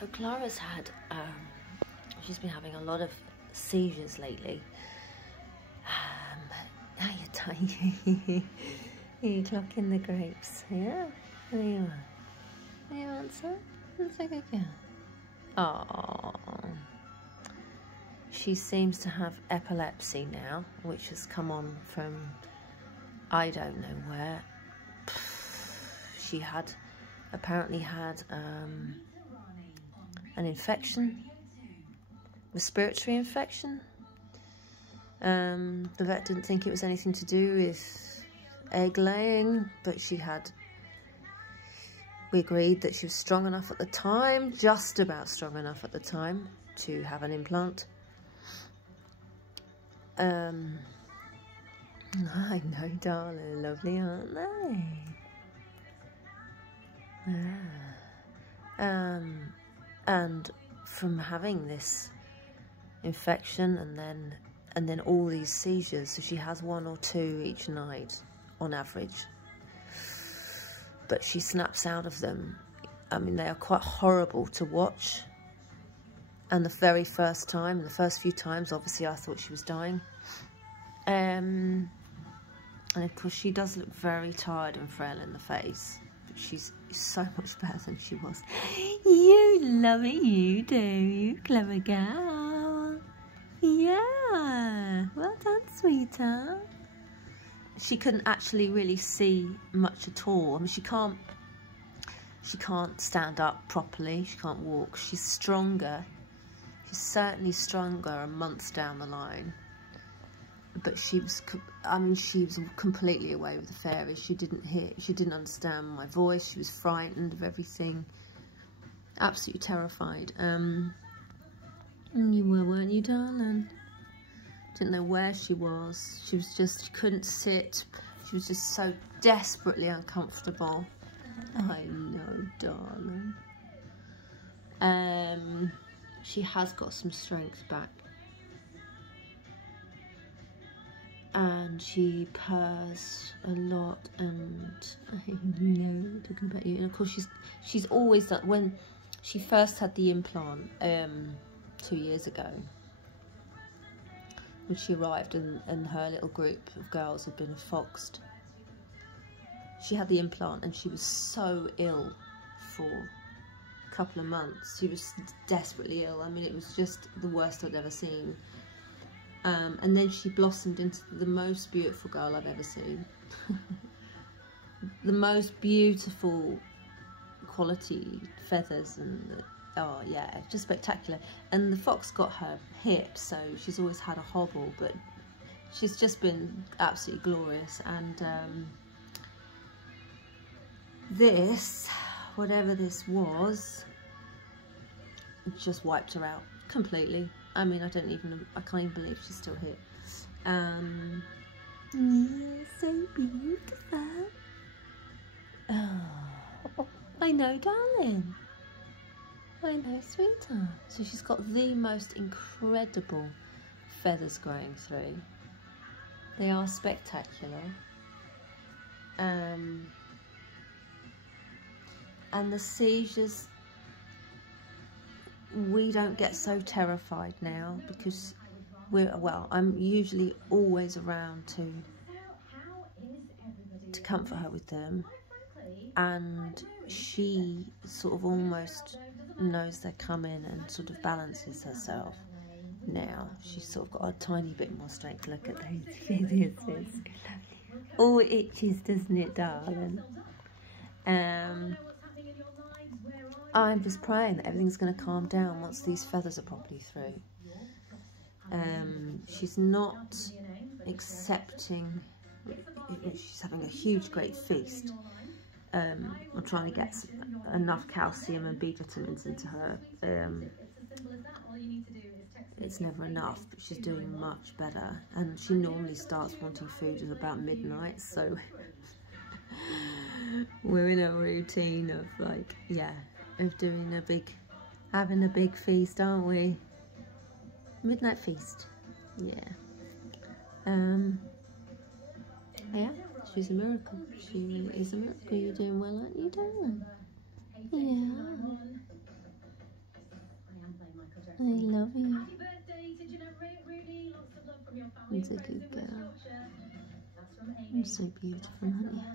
So Clara's had, she's been having a lot of seizures lately. Now you're tiny. You're clocking the grapes, yeah? There you are. There you answer. That's a good girl. Oh, she seems to have epilepsy now, which has come on from I don't know where. She had apparently had an infection, respiratory infection. The vet didn't think it was anything to do with egg laying, but we agreed that she was strong enough at the time, just about strong enough at the time, to have an implant. I know, darling, lovely, aren't they? And from having this infection and then all these seizures, so she has 1 or 2 each night on average, but she snaps out of them. I mean, they are quite horrible to watch. And the first few times, obviously I thought she was dying. And of course she does look very tired and frail in the face, but she's so much better than she was. You love it, you do, you clever girl. Yeah, well done, sweetheart. She couldn't actually really see much at all. I mean, she can't stand up properly, she can't walk. She's stronger. She's certainly stronger a month down the line. But she was completely away with the fairies. She didn't understand my voice. She was frightened of everything. Absolutely terrified. You were, weren't you, darling? Didn't know where she was. She couldn't sit. She was just so desperately uncomfortable. I know, darling. She has got some strength back. And she purrs a lot, and I know, talking about you. And of course she's always done, when she first had the implant 2 years ago, when she arrived and her little group of girls had been foxed. She had the implant and she was so ill for a couple of months. She was desperately ill. I mean, it was just the worst I'd ever seen. And then she blossomed into the most beautiful girl I've ever seen. The most beautiful quality feathers and oh yeah, just spectacular. And the fox got her hip, so she's always had a hobble, but she's just been absolutely glorious. And this, whatever this was, just wiped her out completely. I mean, I can't even believe she's still here. Yeah, so beautiful. Oh, I know, darling. I know, sweetheart. So she's got the most incredible feathers growing through. They are spectacular. And the seizures, we don't get so terrified now because I'm usually always around to comfort her with them, and she sort of almost knows they're coming and sort of balances herself now. She's sort of got a tiny bit more strength. Look at those feathers. Oh, it itches, doesn't it, darling? I'm just praying that everything's going to calm down once these feathers are properly through. She's not accepting. She's having a huge, great feast. I'm trying to get enough calcium and B vitamins into her. It's never enough, but she's doing much better. And she normally starts wanting food at about midnight, so we're in a routine of like, yeah, of having a big feast, aren't we? Midnight feast, yeah. Yeah, she's a miracle. She really is a miracle. You're doing well, aren't you, darling? Yeah. I love you. It's a good girl. You're so beautiful, honey.